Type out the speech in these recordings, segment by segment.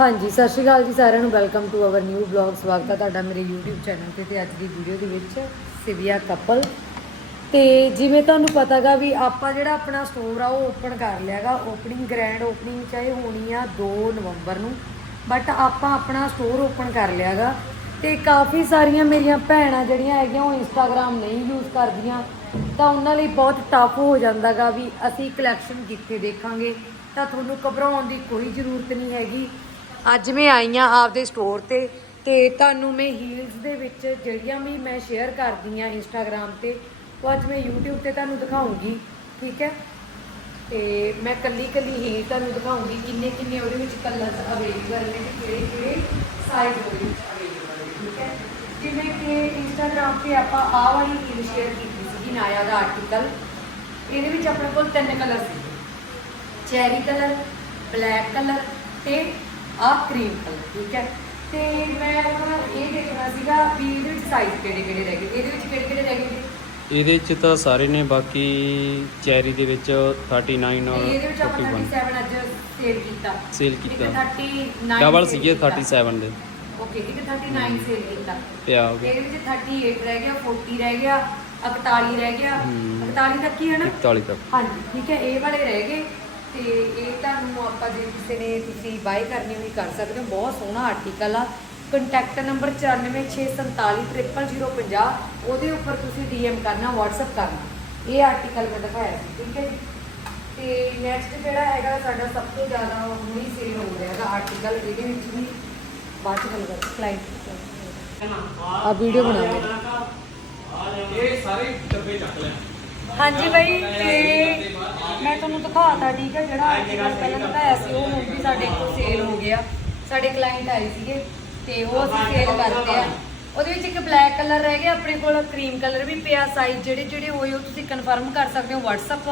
ਹਾਂਜੀ, ਸਤਿ ਸ਼੍ਰੀ ਅਕਾਲ ਜੀ ਸਾਰਿਆਂ ਨੂੰ। Welcome to our new blog ਸਵਾਗਤ ਹੈ ਤੁਹਾਡਾ ਮੇਰੇ YouTube ਚੈਨਲ ਤੇ ਤੇ ਅੱਜ ਦੀ ਵੀਡੀਓ ਦੇ ਵਿੱਚ ਸਿਵਿਆ ਕਪਲ ਤੇ ਜਿਵੇਂ ਤੁਹਾਨੂੰ ਪਤਾਗਾ ਵੀ ਆਪਾਂ ਜਿਹੜਾ ਆਪਣਾ ਸਟੋਰ ਆ, ਉਹ ਓਪਨ ਕਰ ਲਿਆਗਾ ਓਪਨਿੰਗ ਗ੍ਰੈਂਡ ਓਪਨਿੰਗ ਚਾਹੇ ਹੋਣੀ ਆ 2 ਨਵੰਬਰ ਨੂੰ। ਬਟ ਆਪਾਂ ਆਪਣਾ ਸਟੋਰ ਓਪਨ ਕਰ ਲਿਆਗਾ ਤੇ ਕਾਫੀ ਸਾਰੀਆਂ ਮੇਰੀਆਂ ਭੈਣਾਂ ਜਿਹੜੀਆਂ ਹੈਗੀਆਂ, ਉਹ ਇੰਸਟਾਗ੍ਰam ਨਹੀਂ ਯੂਜ਼ ਕਰਦੀਆਂ। ਤਾਂ ਉਹਨਾਂ ਲਈ ਬਹੁਤ ਟਫ ਹੋ ਜਾਂਦਾਗਾ ਵੀ ਅਸੀਂ ਕਲੈਕਸ਼ਨ ਕਿੱਥੇ ਦੇਖਾਂਗੇ। ਤਾਂ ਤੁਹਾਨੂੰ ਘਬਰਾਉਣ ਦੀ ਕੋਈ ਜ਼ਰੂਰਤ ਨਹੀਂ ਹੈਗੀ। ਅੱਜ ਮੈਂ ਆਈ ਹਾਂ ਆਪਦੇ ਸਟੋਰ ਤੇ ਤੇ ਤੁਹਾਨੂੰ ਮੈਂ ਹੀਲਸ ਦੇ ਵਿੱਚ ਜਿਹੜੀਆਂ ਵੀ ਮੈਂ ਸ਼ੇਅਰ ਕਰਦੀ ਆ ਇੰਸਟਾਗ੍ਰam ਤੇ, ਉਹ ਅੱਜ ਮੈਂ YouTube ਤੇ ਤੁਹਾਨੂੰ ਦਿਖਾਉਂਗੀ, ਠੀਕ ਹੈ? ਤੇ ਮੈਂ ਕੱਲੀ ਕੱਲੀ ਹੀਲ ਤੁਹਾਨੂੰ ਦਿਖਾਉਂਗੀ ਕਿੰਨੇ ਕਿੰਨੇ ਉਹਦੇ ਵਿੱਚ ਕਲਰਸ ਅਵੇਲੇਬਲ ਨੇ ਤੇ ਕਿਹੜੇ ਕਿਹੜੇ ਸਾਈਜ਼ ਉਹਦੇ ਵਿੱਚ ਅਵੇਲੇਬਲ ਨੇ, ਠੀਕ ਹੈ? ਜਿਵੇਂ ਕਿ ਇੰਸਟਾਗ੍ਰam ਤੇ ਆਪਾਂ ਆਹ ਵਾਲੀ ਹੀਲ ਸ਼ੇਅਰ ਕੀਤੀ ਸੀਗੀ, ਨਾਇਆ ਦਾ ਆਰਟੀਕਲ ਇਹਦੇ ਵਿੱਚ ਆਪਣੇ ਕੋਲ ਤਿੰਨ ਕਲਰ ਸੀ ਚੈਰੀ ਕਲਰ ਬਲੈਕ ਕਲਰ ਤੇ ਆ ਕਰੀਮ ਕਲਰ ਠੀਕ ਹੈ? ਤੇ ਮੈਂ ਹੁਣ ਇਹ ਦੇਖਣਾ ਸੀਗਾ ਵੀ ਇਹਦੇ ਵਿੱਚ ਸਾਈਜ਼ ਕਿਹੜੇ ਕਿਹੜੇ ਰਹਿ ਗਏ? ਇਹਦੇ ਵਿੱਚ ਕਿਹੜੇ ਕਿਹੜੇ ਰਹਿ ਗਏ? ਇਹਦੇ ਚ ਤਾਂ ਸਾਰੇ ਨੇ ਬਾਕੀ ਚੈਰੀ ਦੇ ਵਿੱਚ 39 ਔਰ ਇਹਦੇ ਵਿੱਚ ਆਪਾਂ 41 37 ਅੱਜ ਸੇਲ ਕੀਤਾ। ਇੱਕ ਕੀਤਾ। 39 ਡਬਲ ਸੀਗੇ ਕੀਤਾ। 37 ਦੇ। ਓਕੇ ਇੱਕ 39 ਸੇਲ ਕੀਤਾ। ਪਿਆ ਹੋ ਗਿਆ। ਇਹਦੇ ਵਿੱਚ 38 ਰਹਿ ਗਿਆ 40 ਰਹਿ ਗਿਆ 41 ਰਹਿ ਗਿਆ। ਹਮ। 41 ਤੱਕ ਹੀ ਹੈ ਨਾ? 41 ਤੱਕ। ਹਾਂਜੀ ਠੀਕ ਹੈ ਇਹ ਵਾਲੇ ਰਹਿ ਗਏ। ਤੇ ਇਹ ਤੁਹਾਨੂੰ ਆਪਾਂ ਜੇ ਕਿਸੇ ਨੇ ਤੁਸੀਂ ਬਾਈ ਕਰਨੀ ਹੋਈ ਕਰ ਸਕਦੇ ਹੋ। ਬਹੁਤ ਸੋਹਣਾ ਆਰਟੀਕਲ ਆ। ਕੰਟੈਕਟ ਨੰਬਰ 9467300050 ਉਹਦੇ ਉੱਪਰ ਤੁਸੀਂ ਡੀਐਮ ਕਰਨਾ WhatsApp ਕਰਨਾ। ਇਹ ਆਰਟੀਕਲ ਮੈਂ ਦਿਖਾਇਆ ਸੀ ਠੀਕ ਹੈ ਜੀ? ਤੇ ਨੈਕਸਟ ਜਿਹੜਾ ਹੈਗਾ ਸਾਡਾ ਸਭ ਤੋਂ ਜ਼ਿਆਦਾ ਹੁਣੀ ਸੇਲ ਹੋ ਰਿਹਾ ਹੈਗਾ ਆਰਟੀਕਲ ਇਹਦੇ ਵਿੱਚ ਵੀ ਬਾਅਦ ਚ ਗੱਲ ਕਰ ਕਲਾਇੰਟ ਆ ਵੀਡੀਓ ਬਣਾਉਂਦੇ ਇਹ ਸਾਰੇ ਡੱਬੇ ਚੱਕ ਲੈ। ਹਾਂਜੀ ਬਾਈ, ਤੇ ਮੈਂ ਤੁਹਾਨੂੰ ਦਿਖਾਤਾ ਠੀਕ ਹੈ ਜਿਹੜਾ ਆਰਟੀਕਲ ਪਹਿਲਾਂ ਦਿਖਾਇਆ ਸੀ, ਉਹ ਹੁਣ ਵੀ ਸਾਡੇ ਕੋਲ ਸੇਲ ਹੋ ਗਿਆ। ਸਾਡੇ ਕਲਾਇੰਟ ਆਏ ਸੀਗੇ, ਤੇ ਉਹ ਅਸੀਂ ਸੇਲ ਕਰਦੇ ਆ। ਉਹਦੇ ਵਿੱਚ ਇੱਕ ਬਲੈਕ ਕਲਰ ਰਹਿ ਗਿਆ, ਆਪਣੇ ਕੋਲ ਕਰੀਮ ਕਲਰ ਵੀ ਪਿਆ ਸਾਈਜ਼ ਜਿਹੜੇ ਜਿਹੜੇ ਹੋਏ ਉਹ ਤੁਸੀਂ ਕਨਫਰਮ ਕਰ ਸਕਦੇ ਹੋ, WhatsApp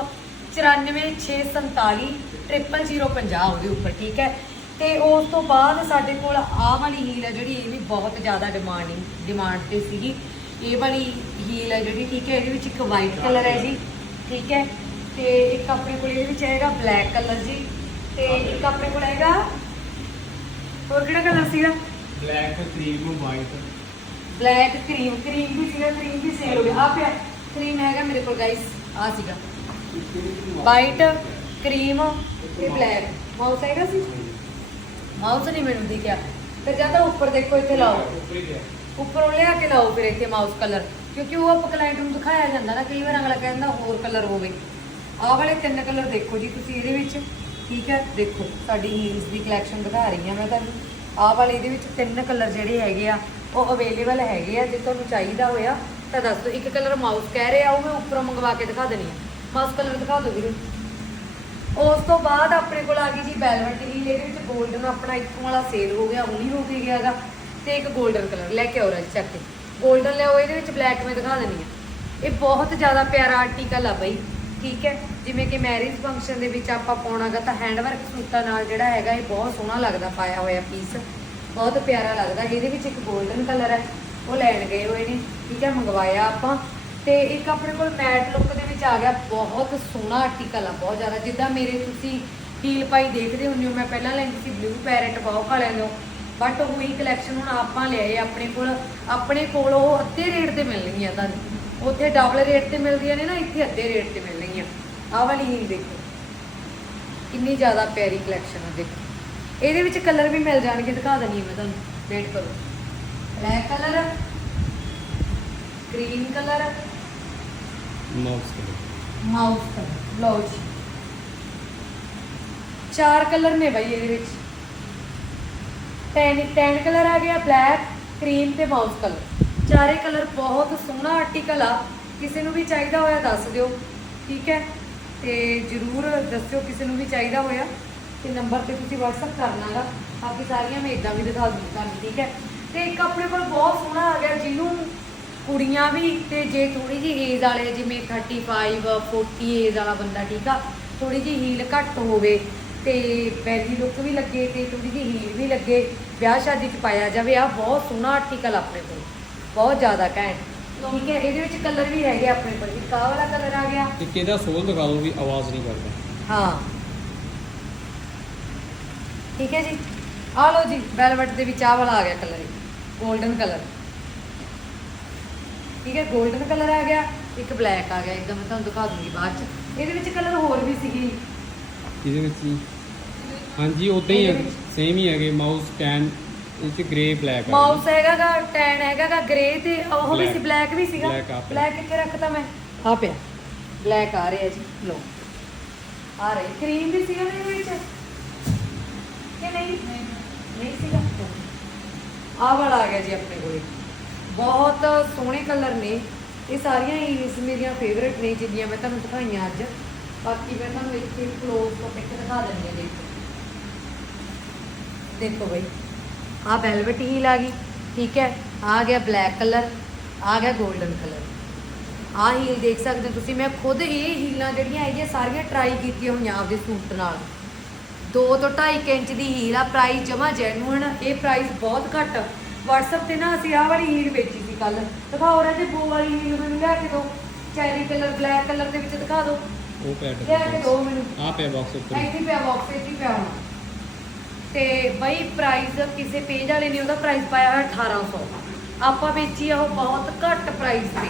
94647 00050 ਉਹਦੇ ਉੱਪਰ, ਠੀਕ ਹੈ। ਤੇ ਉਸ ਤੋਂ ਬਾਅਦ ਸਾਡੇ ਕੋਲ ਆਹ ਵਾਲੀ ਹੀਲ ਹੈ ਜਿਹੜੀ, ਇਹ ਵੀ ਬਹੁਤ ਜ਼ਿਆਦਾ ਡਿਮਾਂਡਿੰਗ ਡਿਮਾਂਡ ਤੇ ਸੀਗੀ। ਇਹ ਵਾਲੀ ਹੀਲ ਹੈ ਜਿਹੜੀ ਠੀਕ ਹੈ ਇਹਦੇ ਵਿੱਚ ਇੱਕ ਵਾਈਟ ਕਲਰ ਹੈ ਜੀ ਠੀਕ ਹੈ ਤੇ ਇੱਕ ਆਪਣੇ ਕੋਲ ਇਹਦੇ ਵਿੱਚ ਹੈਗਾ ਬਲੈਕ ਕਲਰ ਜੀ ਤੇ ਇੱਕ ਆਪਣੇ ਕੋਲ ਹੈਗਾ ਹੋਰ ਕਿਹੜਾ ਕਲਰ ਸੀਗਾ? Black cream white black cream cream ਵੀ ਸੀਗਾ ਕਰੀਮ ਵੀ ਸੇਲ ਹੋ ਗਿਆ। ਆ ਪਿਆ ਕਰੀਮ ਹੈਗਾ ਮੇਰੇ ਕੋਲ ਗਾਇਸ ਆ ਸੀਗਾ। ਵਾਈਟ ਕਰੀਮ ਤੇ ਬਲੈਕ ਮਾਊਸ ਹੈਗਾ ਸੀ? ਮਾਊਸ ਨਹੀਂ ਮੈਨੂੰ ਦਿਖਿਆ। ਫਿਰ ਜਾਂ ਤਾਂ ਉੱਪਰ ਦੇਖੋ ਇੱਥੇ ਲਾਓ। ਉੱਪਰੋਂ ਉੱਪਰੋਂ ਲਿਆ ਕੇ ਲਾਓ ਫਿਰ ਇੱਥੇ ਮਾਊਸ ਕਲਰ ਕਿਉਂਕਿ ਉਹ ਆਪਾਂ ਕਲਾਇੰਟ ਨੂੰ ਦਿਖਾਇਆ ਜਾਂਦਾ ਨਾ, ਕਈ ਵਾਰ ਅਗਲਾ ਕਹਿੰਦਾ ਹੋਰ ਕਲਰ ਹੋਵੇ। ਆਹ ਵਾਲੇ ਤਿੰਨ ਕਲਰ ਦੇਖੋ ਜੀ ਤੁਸੀਂ ਇਹਦੇ ਵਿੱਚ, ਠੀਕ ਹੈ? ਦੇਖੋ, ਸਾਡੀ ਹੀਲਸ ਦੀ ਕਲੈਕਸ਼ਨ ਦਿਖਾ ਰਹੀ ਹਾਂ ਮੈਂ ਤੁਹਾਨੂੰ। ਆਹ ਵਾਲੇ ਇਹਦੇ ਵਿੱਚ ਤਿੰਨ ਕਲਰ ਜਿਹੜੇ ਹੈਗੇ ਆ, ਉਹ ਅਵੇਲੇਬਲ ਹੈਗੇ ਆ, ਜੇ ਤੁਹਾਨੂੰ ਚਾਹੀਦਾ ਹੋਇਆ ਤਾਂ ਦੱਸ ਦਿਓ। ਇੱਕ ਕਲਰ ਮਾਊਸ ਕਹਿ ਰਿਹਾ, ਉਹ ਮੈਂ ਉੱਪਰੋਂ ਮੰਗਵਾ ਕੇ ਦਿਖਾ ਦੇਣੀ ਆ। ਮਾਊਸ ਕਲਰ ਦਿਖਾ ਦਿਓ ਵੀਰੇ। ਉਸ ਤੋਂ ਬਾਅਦ ਆਪਣੇ ਕੋਲ ਆ ਗਈ ਜੀ ਵੈਲਵਟ ਹੀਲ ਇਹਦੇ ਵਿੱਚ 골ਡਨ ਆਪਣਾ ਇੱਥੋਂ ਵਾਲਾ ਸੇਲ ਹੋ ਗਿਆ, ਉਹ ਨਹੀਂ ਹੋ ਕੇ ਗਿਆਗਾ। ਤੇ ਇੱਕ 골ਡਨ ਕਲਰ ਲੈ ਕੇ ਔਰੰਜ ਚੱਕ ਕੇ। 골ਡਨ ਲਿਆਓ ਇਹਦੇ ਵਿੱਚ ਬਲੈਕ ਮੈਂ ਦਿਖਾ ਦਿੰਨੀ ਆ ਇਹ ਬਹੁਤ ਜ਼ਿਆਦਾ ਪਿਆਰਾ ਆਰਟੀਕਲ ਆ ਬਈ, ਠੀਕ ਹੈ? ਜਿਵੇਂ ਕਿ ਮੈਰਿਜ ਫੰਕਸ਼ਨ ਦੇ ਵਿੱਚ ਆਪਾਂ ਪਾਉਣਾਗਾ ਤਾਂ ਹੈਂਡਵਰਕ ਸੂਤਾ ਨਾਲ ਜਿਹੜਾ ਹੈਗਾ, ਇਹ ਬਹੁਤ ਸੋਹਣਾ ਲੱਗਦਾ, ਪਾਇਆ ਹੋਇਆ ਪੀਸ ਬਹੁਤ ਪਿਆਰਾ ਲੱਗਦਾ। ਇਹਦੇ ਵਿੱਚ ਇੱਕ 골ਡਨ ਕਲਰ ਹੈ, ਉਹ ਲੈਣ ਗਏ ਹੋਏ ਨੇ, ਠੀਕ ਹੈ? ਮੰਗਵਾਇਆ ਆਪਾਂ। ਤੇ ਇੱਕ ਆਪਣੇ ਕੋਲ ਮੈਟ ਲੁੱਕ ਦੇ ਵਿੱਚ ਆ ਗਿਆ, ਬਹੁਤ ਸੋਹਣਾ ਆਰਟੀਕਲ ਆ, ਬਹੁਤ ਜ਼ਿਆਦਾ। ਜਿੱਦਾਂ ਮੇਰੇ ਤੁਸੀਂ ਹੀਲ ਪਾਈ ਦੇਖਦੇ ਹੁੰਦੇ ਹੋ, ਮੈਂ ਪਹਿਲਾਂ ਲੈਂਦੀ ਸੀ ਬਲੂ ਪੈਰਟ ਬਹੁਤ ਵਾਲਿਆਂ ਨੂੰ। ਬਟ ਉਹੀ ਕਲੈਕਸ਼ਨ ਹੁਣ ਆਪਾਂ ਲਿਆਏ ਆਪਣੇ ਕੋਲ। ਆਪਣੇ ਕੋਲ ਉਹ ਅੱਧੇ ਰੇਟ ਤੇ ਮਿਲਣਗੀਆਂ ਤੁਹਾਨੂੰ। ਉੱਥੇ ਡਬਲ ਰੇਟ ਤੇ ਮਿਲਦੀਆਂ ਨੇ ਨਾ ਇੱਥੇ ਅੱਧੇ ਰੇਟ ਤੇ ਮਿਲਣਗੀਆਂ। ਆਹ ਵਾਲੀ ਹੀਲ ਦੇਖੋ। ਕਿੰਨੀ ਜ਼ਿਆਦਾ ਪਿਆਰੀ ਕਲੈਕਸ਼ਨ ਆ ਦੇਖੋ। ਇਹਦੇ ਵਿੱਚ ਕਲਰ ਵੀ ਮਿਲ ਜਾਣਗੇ ਦਿਖਾ ਦਨੀ ਮੈਂ ਤੁਹਾਨੂੰ। ਵੇਟ ਕਰੋ black colour green colour mouse colour mouse colour ਲਓ ਜੀ। ਚਾਰ ਕਲਰ ਨੇ ਬਾਈ ਇਹਦੇ ਵਿੱਚ। ਟੈਨ ਟੈਨ ਕਲਰ ਆ ਗਿਆ ਬਲੈਕ, ਕਰੀਮ ਤੇ ਮਾਊਸ ਕਲਰ। ਚਾਰੇ ਕਲਰ ਬਹੁਤ ਸੋਹਣਾ ਆਰਟੀਕਲ ਆ। ਕਿਸੇ ਨੂੰ ਵੀ ਚਾਹੀਦਾ ਹੋਇਆ ਦੱਸ ਦਿਓ, ਠੀਕ ਹੈ? ਤੇ ਜਰੂਰ ਦੱਸਿਓ ਕਿਸੇ ਨੂੰ ਵੀ ਚਾਹੀਦਾ ਹੋਇਆ। ਤੇ ਨੰਬਰ ਤੇ ਤੁਸੀਂ WhatsApp ਕਰਨਾਗਾ ਬਾਕੀ ਸਾਰੀਆਂ ਮੈਂ ਇਦਾਂ ਵੀ ਦਿਖਾ ਦੂੰਗੀ ਤੁਹਾਨੂੰ, ਠੀਕ ਹੈ? ਤੇ ਇੱਕ ਆਪਣੇ ਕੋਲ ਬਹੁਤ ਸੋਹਣਾ ਆ ਗਿਆ, ਜਿਹਨੂੰ ਕੁੜੀਆਂ ਵੀ ਤੇ ਜੇ ਥੋੜੀ ਜਿਹੀ ਏਜ ਵਾਲੇ, ਜਿਵੇਂ 35 40 ਏਜ ਵਾਲਾ ਬੰਦਾ, ਠੀਕ ਆ? ਥੋੜੀ ਜਿਹੀ ਹੀਲ ਘੱਟ ਹੋਵੇ ਤੇ ਬੈਲੀ ਲੁੱਕ ਵੀ ਲੱਗੇ ਤੇ ਥੋੜੀ ਜਿਹੀ ਹੀਲ ਵੀ ਲੱਗੇ। ਵਿਆਹ ਸ਼ਾਦੀ 'ਚ ਪਾਇਆ ਜਾਵੇ ਆ ਬਹੁਤ ਸੋਹਣਾ ਆਰਟੀਕਲ ਆਪਣੇ ਕੋਲ ਬਹੁਤ ਜ਼ਿਆਦਾ ਘੈਂਟ। ਠੀਕ ਹੈ ਇਹਦੇ ਵਿੱਚ ਕਲਰ ਵੀ ਹੈਗੇ ਆਪਣੇ ਕੋਲ ਇੱਕ ਆਹ ਵਾਲਾ ਕਲਰ ਆ ਗਿਆ। ਇੱਕ ਇਹਦਾ ਸੋਲ ਦਿਖਾ ਦਿਓ ਵੀ ਆਵਾਜ਼ ਨਹੀਂ ਕਰਦਾ। ਹਾਂ। ਠੀਕ ਹੈ ਜੀ ਆ ਲਓ ਜੀ ਵੈਲਵਟ ਦੇ ਵਿੱਚ ਆਹ ਵਾਲਾ ਆ ਗਿਆ ਕਲਰ 골ਡਨ ਕਲਰ ਠੀਕ ਹੈ 골ਡਨ ਕਲਰ ਆ ਗਿਆ ਇੱਕ ਬਲੈਕ ਆ ਗਿਆ ਇੱਕਦਮ ਮੈਂ ਤੁਹਾਨੂੰ ਦਿਖਾ ਦੂੰਗੀ ਬਾਅਦ ਚ। ਇਹਦੇ ਵਿੱਚ ਕਲਰ ਹੋਰ ਵੀ ਸੀਗੀ। ਇਹਦੇ ਵਿੱਚ ਹੀ ਹਾਂਜੀ ਉਦਾਂ ਹੀ ਇਹਦੇ ਵਿੱਚ? ਸੇਮ ਹੀ ਹੈਗੇ ਮਾਊਸ ਟੈਨ ਇਹ ਚ ਗ੍ਰੇ ਬਲੈਕ ਮਾਊਸ ਹੈਗਾਗਾ ਟੈਨ ਹੈਗਾਗਾ ਗ੍ਰੇ ਤੇ ਉਹ ਵੀ Black. ਸੀ ਬਲੈਕ ਵੀ ਸੀਗਾ। Black ਆ ਪਿਆ। ਬਲੈਕ ਕਿੱਥੇ ਰੱਖਤਾ ਮੈਂ? ਆ ਪਿਆ। ਬਲੈਕ ਆ ਰਿਹਾ ਜੀ ਲੋ ਆ ਰਹੀ। ਕਰੀਮ ਵੀ ਸੀਗਾ ਨਾ ਇਹਦੇ ਵਿੱਚ? ਕਿ ਨਹੀਂ? ਨਹੀਂ ਸੀਗਾ। ਆਹ ਵਾਲਾ ਆ ਗਿਆ ਜੀ ਆਪਣੇ ਕੋਲੇ। ਬਹੁਤ ਸੋਹਣੇ ਕਲਰ ਨੇ। ਇਹ ਸਾਰੀਆਂ ਈਜ਼ ਮੇਰੀਆਂ ਫੇਵਰੇਟ ਨੇ ਜਿੰਨੀਆਂ ਮੈਂ ਤੁਹਾਨੂੰ ਦਿਖਾਈਆਂ ਅੱਜ। ਬਾਕੀ ਮੈਂ ਤੁਹਾਨੂੰ ਇੱਥੇ ਕਲੋਜ਼ ਤੋਂ ਪਿਕ ਦਿਖਾ ਦਿੰਦੀ ਹਾਂ ਦੇਖੋ ਦੇਖੋ ਬਈ ਆ ਵੈਲਵਟ ਹੀਲ ਆ ਗਈ ਠੀਕ ਹੈ ਆ ਗਿਆ ਬਲੈਕ ਕਲਰ ਆ ਗਿਆ 골ਡਨ ਕਲਰ ਆ ਹੀਲ ਦੇਖ ਸਕਦੇ ਤੁਸੀਂ ਮੈਂ ਖੁਦ ਇਹ ਹੀਲਾਂ ਜਿਹੜੀਆਂ ਹੈਗੀਆਂ ਸਾਰੀਆਂ ਟਰਾਈ ਕੀਤੀਆਂ ਹੋਈਆਂ ਆਪਦੇ ਸੂਟ ਨਾਲ। 2 ਤੋਂ 2.5 ਇੰਚ ਦੀ ਹੀਲ ਆ ਪ੍ਰਾਈਸ ਜਮਾ ਜੈਨੂਨ ਇਹ ਪ੍ਰਾਈਸ ਬਹੁਤ ਘੱਟ WhatsApp ਤੇ ਨਾ ਅਸੀਂ ਆਹ ਵਾਲੀ ਹੀਲ ਵੇਚੀ ਸੀ ਕੱਲ ਦਿਖਾਓ ਰਹੇ ਤੇ ਬੋ ਵਾਲੀ ਹੀਲ ਮੈਨੂੰ ਲਿਆ ਕੇ ਦਿਓ। ਚੈਰੀ ਕਲਰ ਬਲੈਕ ਕਲਰ ਦੇ ਵਿੱਚ ਦਿਖਾ ਦਿਓ। ਉਹ ਪੈਡ ਲਿਆ ਕੇ ਦਿਓ ਮੈਨੂੰ। ਆ ਪਿਆ ਬਾਕਸ ਉੱਪਰ। ਇੱਥੇ ਪਿਆ ਬਾਕਸ ਇੱਥੇ ਪਿਆ ਹੁਣ ਤੇ ਬਈ ਪ੍ਰਾਈਸ ਕਿਸੇ ਪੇਜ ਵਾਲੇ ਨੇ ਉਹਦਾ ਪ੍ਰਾਈਸ ਪਾਇਆ ਹੋਇਆ 1800 ਆਪਾਂ ਵੇਚੀ ਆ ਉਹ ਬਹੁਤ ਘੱਟ ਪ੍ਰਾਈਸ ਤੇ।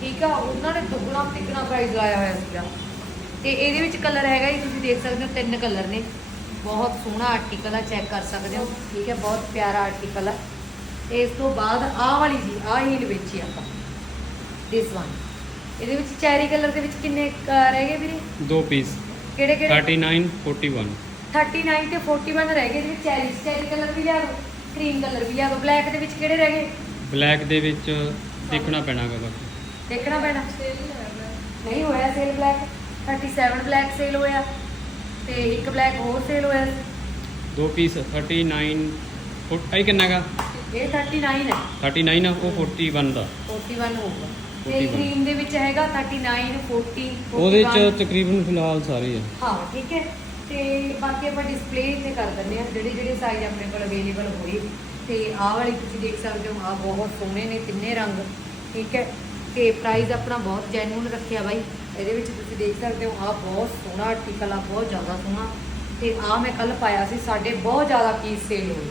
ਠੀਕ ਆ ਉਹਨਾਂ ਨੇ ਦੁੱਗਣਾ ਤਿੱਗਣਾ ਪ੍ਰਾਈਸ ਲਾਇਆ ਹੋਇਆ ਸੀਗਾ। ਤੇ ਇਹਦੇ ਵਿੱਚ ਕਲਰ ਹੈਗਾ ਜੀ ਤੁਸੀਂ ਦੇਖ ਸਕਦੇ ਹੋ ਤਿੰਨ ਕਲਰ ਨੇ। ਬਹੁਤ ਸੋਹਣਾ ਆਰਟੀਕਲ ਆ ਚੈੱਕ ਕਰ ਸਕਦੇ ਹੋ। ਠੀਕ ਹੈ ਬਹੁਤ ਪਿਆਰਾ ਆਰਟੀਕਲ ਆ। ਤੇ ਇਸ ਤੋਂ ਬਾਅਦ ਆਹ ਵਾਲੀ ਜੀ ਆਹ ਹੀਲ ਵੇਚੀ ਆਪਾਂ। ਦਿਸ ਵਨ ਇਹਦੇ ਵਿੱਚ ਚੈਰੀ ਕਲਰ ਦੇ ਵਿੱਚ ਕਿੰਨੇ ਅਹ, ਰਹਿ ਗਏ ਵੀਰੇ? ਦੋ ਪੀਸ ਕਿਹੜੇ ਕਿਹੜੇ? 39 41 39 ਤੇ 41 ਰਹਿ ਗਏ ਜਿਹਦੇ ਚੈਰੀ ਚੈਰੀ ਕਲਰ ਵੀ ਲਿਆ ਦੋ ਕਰੀਮ ਕਲਰ ਵੀ ਲਿਆ ਦੋ। ਬਲੈਕ ਦੇ ਵਿੱਚ ਕਿਹੜੇ ਰਹਿ ਗਏ? ਬਲੈਕ ਦੇ ਵਿੱਚ ਦੇਖਣਾ ਪੈਣਾਗਾ ਬਾਕੀ। ਦੇਖਣਾ ਪੈਣਾ। ਨਹੀਂ ਹੋਇਆ ਸੇਲ ਬਲੈਕ। 37 ਬਲੈਕ ਸੇਲ ਹੋਇਆ ਤੇ ਇੱਕ ਬਲੈਕ ਹੋਰ ਸੇਲ ਹੋਇਆ। ਦੋ ਪੀਸ 39 ਫੁੱਟ ਆਈ ਕਿੰਨਾਗਾ? ਇਹ 39 ਹੈ। 39 ਆ ਉਹ 41 ਦਾ। 41 ਹੋਊਗਾ। ਤੇ 41 ਕਰੀਮ ਦੇ ਵਿੱਚ ਹੈਗਾ 39 40 ਉਹਦੇ 41 ਚ ਤਕਰੀਬਨ ਫਿਲਹਾਲ ਸਾਰੇ ਆ। ਹਾਂ ਠੀਕ ਹੈ। ਤੇ ਬਾਕੀ ਆਪਾਂ ਡਿਸਪਲੇ ਤੇ ਕਰ ਦਿੰਦੇ ਆ ਜਿਹੜੇ ਜਿਹੜੇ ਸਾਈਜ਼ ਆਪਣੇ ਕੋਲ ਅਵੇਲੇਬਲ ਹੋਏ ਤੇ ਆਹ ਵਾਲੀ ਤੁਸੀਂ ਦੇਖ ਸਕਦੇ ਹੋ ਆਹ ਬਹੁਤ ਸੋਹਣੇ ਨੇ ਤਿੰਨੇ ਰੰਗ ਠੀਕ ਹੈ। ਤੇ ਪ੍ਰਾਈਸ ਆਪਣਾ ਬਹੁਤ ਜੈਨੂਨ ਰੱਖਿਆ ਬਾਈ। ਇਹਦੇ ਵਿੱਚ ਤੁਸੀਂ ਦੇਖ ਸਕਦੇ ਹੋ ਆਹ ਬਹੁਤ ਸੋਹਣਾ ਆਰਟੀਕਲ ਆ ਬਹੁਤ ਜ਼ਿਆਦਾ ਸੋਹਣਾ। ਤੇ ਆਹ ਮੈਂ ਕੱਲ ਪਾਇਆ ਸੀ ਸਾਡੇ ਬਹੁਤ ਜ਼ਿਆਦਾ ਪੀਸ ਸੇਲ ਹੋਏ।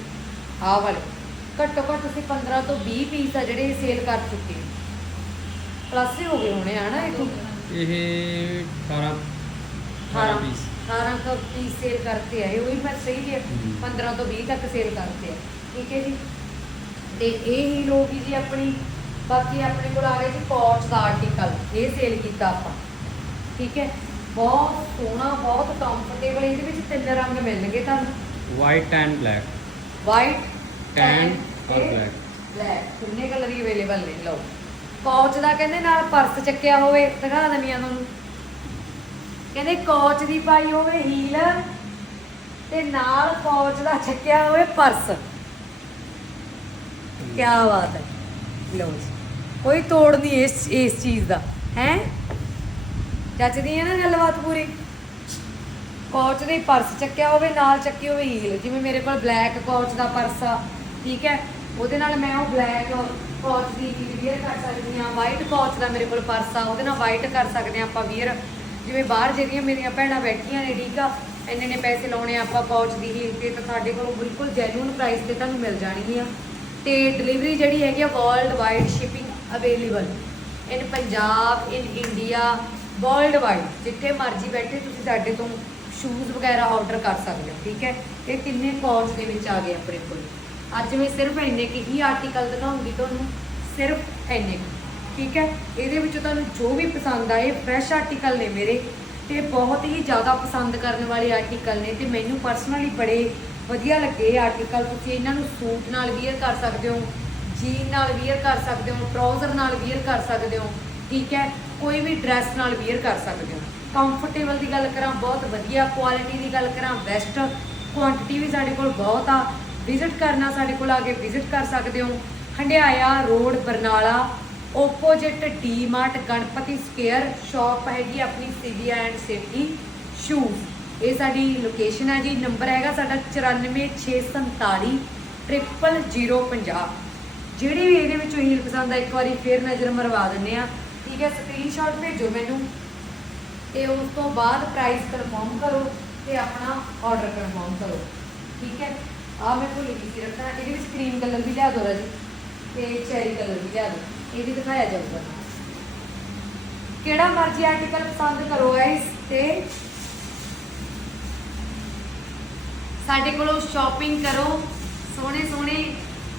ਆਹ ਵਾਲੇ। ਘੱਟੋ ਘੱਟ ਤੁਸੀਂ 15 ਤੋਂ 20 ਪੀਸ ਆ ਜਿਹੜੇ ਸੇਲ ਕਰ ਚੁੱਕੇ ਪਲੱਸ ਹੀ ਹੋ ਗਏ ਹੋਣੇ ਆ ਨਾ ਇਹ ਇਹ 18 18 ਪੀਸ 18 ਕੁ ਪੀਸ ਸੇਲ ਕਰਤੇ ਆ ਇਹ ਉਹੀ ਮੈਂ ਸਹੀ ਹੈ। ਹਮ। 15 ਤੋਂ 20 ਤੱਕ ਸੇਲ ਕਰਤੇ ਆ ਠੀਕ ਹੈ ਜੀ। ਤੇ ਇਹ ਹੀ ਲੋਗੀ ਜੀ ਆਪਣੀ ਬਾਕੀ ਆਪਣੇ ਕੋਲ ਆ ਗਿਆ ਜੀ ਪੌਚ ਦਾ ਆਰਟੀਕਲ ਇਹ ਸੇਲ ਕੀਤਾ ਆਪਾਂ। ਠੀਕ ਹੈ। ਬਹੁਤ ਸੋਹਣਾ ਬਹੁਤ ਕੰਫਰਟੇਬਲ ਇਹਦੇ ਵਿੱਚ ਤਿੰਨ ਰੰਗ ਮਿਲਣਗੇ ਤੁਹਾਨੂੰ। White and black white Tan ਔਰ black। ਬਲੈਕ ਤਿੰਨੇ ਕਲਰ ਹੀ ਅਵੇਲੇਬਲ ਨੇ। ਲਓ। ਪੌਚ ਦਾ ਕਹਿੰਦੇ ਨਾਲ ਪਰਸ ਚੱਕਿਆ ਹੋਵੇ ਦਿਖਾ ਦਿੰਦੀ ਆ ਤੁਹਾਨੂੰ। ਕਹਿੰਦੇ ਕੋਚ ਦੀ ਪਾਈ ਹੋਵੇ ਹੀਲ ਤੇ ਨਾਲ ਕੋਚ ਦਾ ਚੱਕਿਆ ਹੋਵੇ ਪਰਸ ਕੀ ਬਾਤ ਹੈ। ਲਓ ਜੀ, ਕੋਈ ਤੋੜ ਨਹੀਂ ਇਸ ਇਸ ਚੀਜ਼ ਦਾ, ਹੈ? ਜੱਚਦੀ ਹੈ ਨਾ ਗੱਲਬਾਤ ਪੂਰੀ? ਕੋਚ ਦੇ ਪਰਸ ਚੱਕਿਆ ਹੋਵੇ, ਨਾਲ ਚੱਕੀ ਹੋਵੇ ਹੀਲ ਜਿਵੇਂ ਮੇਰੇ ਕੋਲ ਬਲੈਕ ਕੋਚ ਦਾ ਪਰਸ ਆ, ਠੀਕ ਹੈ? ਉਹਦੇ ਨਾਲ ਮੈਂ ਉਹ ਬਲੈਕ ਕੋਚ ਦੀ ਹੀਲ ਵੀਅਰ ਕਰ ਸਕਦੀ ਹਾਂ ਵਾਈਟ ਕੋਚ ਦਾ ਮੇਰੇ ਕੋਲ ਪਰਸ ਆ, ਉਹਦੇ ਨਾਲ ਵਾਈਟ ਕਰ ਸਕਦੇ ਹਾਂ ਆਪਾਂ ਵੀਅਰ ਜਿਵੇਂ ਬਾਹਰ ਜਿਹੜੀਆਂ ਮੇਰੀਆਂ ਭੈਣਾਂ ਬੈਠੀਆਂ ਨੇ ਠੀਕ ਆ ਇੰਨੇ ਨੇ ਪੈਸੇ ਲਾਉਣੇ ਆਪਾਂ ਕੋਚ ਦੀ ਹੀਲ ਤੇ ਤਾਂ ਸਾਡੇ ਕੋਲੋਂ ਬਿਲਕੁਲ ਜੈਨੂਇਨ ਪ੍ਰਾਈਸ ਤੇ ਤੁਹਾਨੂੰ ਮਿਲ ਜਾਣੀ ਆ ਤੇ ਡਿਲੀਵਰੀ ਜਿਹੜੀ ਹੈਗੀ ਆ world wide shipping available in Punjab in India world wide ਜਿੱਥੇ ਮਰਜ਼ੀ ਬੈਠੇ ਤੁਸੀਂ ਸਾਡੇ ਤੋਂ ਸ਼ੂਜ਼ ਵਗੈਰਾ ਆਰਡਰ ਕਰ ਸਕਦੇ ਹੋ ਠੀਕ ਹੈ? ਇਹ ਤਿੰਨੇ ਕੋਚ ਦੇ ਵਿੱਚ ਆ ਗਏ ਆਪਣੇ ਕੋਲ। ਅੱਜ ਮੈਂ ਸਿਰਫ ਇੰਨੇ ਕਿ ਹੀ ਆਰਟੀਕਲ ਦਿਖਾਉਂਗੀ ਤੁਹਾਨੂੰ ਸਿਰਫ ਇੰਨੇ ਕੁ, ਠੀਕ ਹੈ? ਇਹਦੇ ਵਿੱਚ ਤੁਹਾਨੂੰ ਜੋ ਵੀ ਪਸੰਦ ਆਏ ਫਰੈਸ਼ ਆਰਟੀਕਲ ਨੇ ਮੇਰੇ। ਤੇ ਬਹੁਤ ਹੀ ਜ਼ਿਆਦਾ ਪਸੰਦ ਕਰਨ ਵਾਲੇ ਆਰਟੀਕਲ ਨੇ ਤੇ ਮੈਨੂੰ ਪਰਸਨਲੀ ਬੜੇ ਵਧੀਆ ਲੱਗੇ ਇਹ ਆਰਟੀਕਲ ਤੁਸੀਂ ਇਹਨਾਂ ਨੂੰ ਸੂਟ ਨਾਲ ਵੀਅਰ ਕਰ ਸਕਦੇ ਹੋ ਜੀਨ ਨਾਲ ਵੀਅਰ ਕਰ ਸਕਦੇ ਹੋ ਟਰਾਊਜ਼ਰ ਨਾਲ ਵੀਅਰ ਕਰ ਸਕਦੇ ਹੋ, ਠੀਕ ਹੈ? ਕੋਈ ਵੀ ਡਰੈਸ ਨਾਲ ਵੀਅਰ ਕਰ ਸਕਦੇ ਹੋ। ਕੰਫਰਟੇਬਲ ਦੀ ਗੱਲ ਕਰਾਂ, ਬਹੁਤ ਵਧੀਆ ਕੁਆਲਿਟੀ ਦੀ ਗੱਲ ਕਰਾਂ ਬੈਸਟ ਕੁਆਂਟੀਟੀ ਵੀ ਸਾਡੇ ਕੋਲ ਬਹੁਤ ਆ। ਵਿਜ਼ਿਟ ਕਰਨਾ ਸਾਡੇ ਕੋਲ ਆ ਕੇ ਵਿਜ਼ਿਟ ਕਰ ਸਕਦੇ ਹੋ। Handiaya road, Barnala opposite D Mart Ganpati square shop ਹੈਗੀ ਆਪਣੀ ਸੀਵੀਆ ਐਂਡ ਸੇਫਟੀ ਸ਼ੂਜ਼ ਇਹ ਸਾਡੀ ਲੋਕੇਸ਼ਨ ਹੈ ਜੀ। ਨੰਬਰ ਹੈਗਾ ਸਾਡਾ 94647 00050 ਜਿਹੜੀ ਵੀ ਇਹਦੇ ਵਿੱਚੋਂ ਹੀਲ ਪਸੰਦ ਆ, ਇੱਕ ਵਾਰੀ ਫੇਰ ਨਜ਼ਰ ਮਰਵਾ ਦਿੰਨੇ ਆ। ਠੀਕ ਹੈ ਸਕਰੀਨਸ਼ਾਟ ਭੇਜੋ ਮੈਨੂੰ। ਤੇ ਉਸ ਤੋਂ ਬਾਅਦ ਪ੍ਰਾਈਸ ਕਨਫਰਮ ਕਰੋ ਤੇ ਆਪਣਾ ਆਰਡਰ ਕਨਫਰਮ ਕਰੋ। ਠੀਕ ਹੈ? ਆ ਮੈਂ ਭੁੱਲ ਗਈ ਸੀ ਰੱਖਣਾ। ਇਹਦੇ ਵਿੱਚ ਕਰੀਮ ਕਲਰ ਵੀ ਲਿਆ ਦੋ ਰਾਜੀ। ਤੇ ਚੈਰੀ ਕਲਰ ਵੀ ਲਿਆ ਦੋ। ਇਹ ਵੀ ਦਿਖਾਇਆ ਜਾਊਗਾ। ਕਿਹੜਾ ਮਰਜ਼ੀ ਆਰਟੀਕਲ ਪਸੰਦ ਕਰੋ ਗਾਇਸ ਤੇ ਸਾਡੇ ਕੋਲੋਂ ਸ਼ਾਪਿੰਗ ਕਰੋ, ਸੋਹਣੇ ਸੋਹਣੇ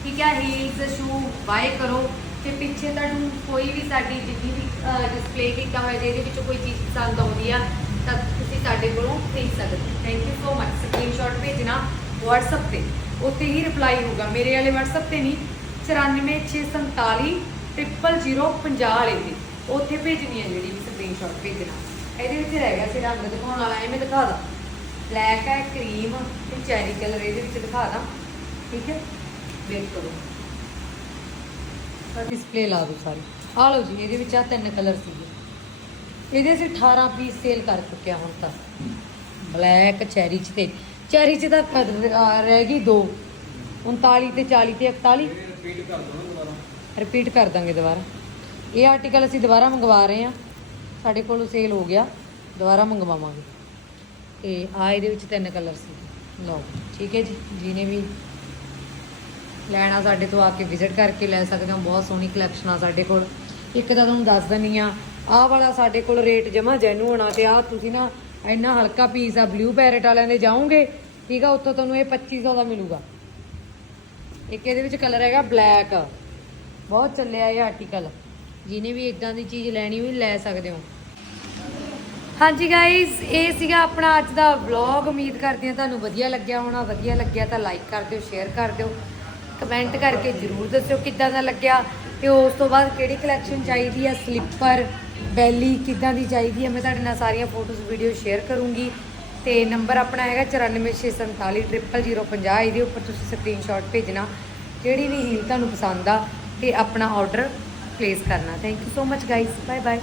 ਠੀਕ ਹੈ ਹੀਲਸ ਸ਼ੂ ਬਾਏ ਕਰੋ, ਤੇ ਪਿੱਛੇ ਤੁਹਾਨੂੰ ਕੋਈ ਵੀ ਸਾਡੀ ਜਿੰਨੀ ਵੀ ਡਿਸਪਲੇ ਕੀਤਾ ਹੋਇਆ ਜੇ ਇਹਦੇ ਵਿੱਚੋਂ ਕੋਈ ਚੀਜ਼ ਪਸੰਦ ਆਉਂਦੀ ਆ, ਤਾਂ ਤੁਸੀਂ ਸਾਡੇ ਕੋਲੋਂ ਖਰੀਦ ਸਕਦੇ ਹੋ। Thank you so much screenshot ਭੇਜਣਾ WhatsApp ਤੇ। ਉੱਤੇ ਹੀ ਰਿਪਲਾਈ ਹੋਊਗਾ। ਮੇਰੇ ਵਾਲੇ WhatsApp ਤੇ ਨਹੀਂ। 94647 00050 ਵਾਲੇ। ਦੀ ਉੱਥੇ ਭੇਜਣੀ ਹੈ ਜਿਹੜੀ ਵੀ ਸਕਰੀਨਸ਼ਾਟ ਭੇਜਣਾ। ਇਹਦੇ ਵਿੱਚ ਰਹਿ ਗਿਆ ਸੀ ਰੰਗ ਦਿਖਾਉਣ ਵਾਲਾ ਐਵੇਂ ਦਿਖਾ ਦਾਂ। ਬਲੈਕ ਹੈ ਕਰੀਮ ਤੇ ਚੈਰੀ ਕਲਰ ਇਹਦੇ ਵਿੱਚ ਦਿਖਾ ਦਾਂ। ਠੀਕ ਹੈ? ਵੇਟ ਕਰੋ। ਤਾਂ ਡਿਸਪਲੇ ਲਾ ਦਿਓ ਸਾਰੀ। ਆ ਲਓ ਜੀ, ਇਹਦੇ ਵਿੱਚ ਆ ਤਿੰਨ ਕਲਰ ਸੀਗੇ। ਇਹਦੇ ਅਸੀਂ 18 ਪੀਸ ਸੇਲ ਕਰ ਚੁੱਕਿਆ ਹੁਣ ਤੱਕ ਬਲੈਕ ਚੈਰੀ ਚ ਤੇ। ਚੈਰੀ ਚ ਤਾਂ ਰਹਿ ਗਈ ਦੋ। 39 ਤੇ 40 ਤੇ 41 ਰਿਪੀਟ ਕਰ ਦੋ ਨਾ ਦੁਬਾਰਾ। ਰਿਪੀਟ ਕਰ ਦਾਂਗੇ ਦੁਬਾਰਾ। ਇਹ ਆਰਟੀਕਲ ਅਸੀਂ ਦੁਬਾਰਾ ਮੰਗਵਾ ਰਹੇ ਹਾਂ। ਸਾਡੇ ਕੋਲ ਸੇਲ ਹੋ ਗਿਆ। ਦੁਬਾਰਾ ਮੰਗਵਾਵਾਂਗੇ। ਤੇ ਆ ਇਹਦੇ ਵਿੱਚ ਤਿੰਨ ਕਲਰ ਸੀ ਲਓ, ਠੀਕ ਹੈ ਜੀ। ਜਿਹਨੇ ਵੀ ਲੈਣਾ ਸਾਡੇ ਤੋਂ ਆ ਕੇ ਵਿਜ਼ਿਟ ਕਰਕੇ ਲੈ ਸਕਦੇ ਹੋ। ਬਹੁਤ ਸੋਹਣੀ ਕਲੈਕਸ਼ਨ ਆ ਸਾਡੇ ਕੋਲ। ਇੱਕ ਤਾਂ ਤੁਹਾਨੂੰ ਦੱਸ ਦਿੰਨੀ ਆ ਆਹ ਵਾਲਾ ਸਾਡੇ ਕੋਲ ਰੇਟ ਜਮਾ ਜੈਨੂਨ ਆ ਤੇ ਆ ਤੁਸੀਂ ਨਾ ਇੰਨਾ ਹਲਕਾ ਪੀਸ ਆ ਬਲੂ ਪੈਰਟ ਵਾਲਿਆਂ ਦੇ ਜਾਓਗੇ, ਠੀਕ ਆ, ਉੱਥੋਂ ਤੁਹਾਨੂੰ ਇਹ 2500 ਦਾ ਮਿਲੂਗਾ। ਇੱਕ ਇਹਦੇ ਵਿੱਚ ਕਲਰ ਹੈਗਾ ਬਲੈਕ ਬਹੁਤ ਚੱਲਿਆ ਇਹ ਆਰਟੀਕਲ ਜਿਹਨੇ ਵੀ ਇਦਾਂ ਦੀ ਚੀਜ਼ ਲੈਣੀ ਹੋਈ, ਲੈ ਸਕਦੇ ਹੋ। ਹਾਂਜੀ ਗਾਇਸ ਇਹ ਸੀਗਾ ਆਪਣਾ ਅੱਜ ਦਾ ਵਲੌਗ ਉਮੀਦ ਕਰਦੇ ਹਾਂ ਤੁਹਾਨੂੰ ਵਧੀਆ ਲੱਗਿਆ ਹੋਣਾ। ਵਧੀਆ ਲੱਗਿਆ ਤਾਂ ਲਾਈਕ ਕਰ ਦਿਓ ਸ਼ੇਅਰ ਕਰ ਦਿਓ। ਕਮੈਂਟ ਕਰਕੇ ਜਰੂਰ ਦੱਸਿਓ ਕਿੱਦਾਂ ਦਾ ਲੱਗਿਆ। ਤੇ ਉਸ ਤੋਂ ਬਾਅਦ ਕਿਹੜੀ ਕਲੈਕਸ਼ਨ ਚਾਹੀਦੀ ਆ? ਸਲੀਪਰ ਬੈਲੀ, ਕਿੱਦਾਂ ਦੀ ਚਾਹੀਦੀ ਹੈ ਮੈਂ ਤੁਹਾਡੇ ਨਾਲ ਸਾਰੀਆਂ ਫੋਟੋਜ਼ ਵੀਡੀਓ ਸ਼ੇਅਰ ਕਰੂੰਗੀ। ਤੇ ਨੰਬਰ ਆਪਣਾ ਹੈਗਾ 94644050 ਇਹਦੇ ਉੱਪਰ ਤੁਸੀਂ ਸਕਰੀਨਸ਼ਾਟ ਭੇਜਣਾ। ਜਿਹੜੀ ਵੀ ਹੀਲ ਤੁਹਾਨੂੰ ਪਸੰਦ ਆ ਤੇ ਆਪਣਾ ਆਰਡਰ ਪਲੇਸ ਕਰਨਾ। Thank you so much guys bye bye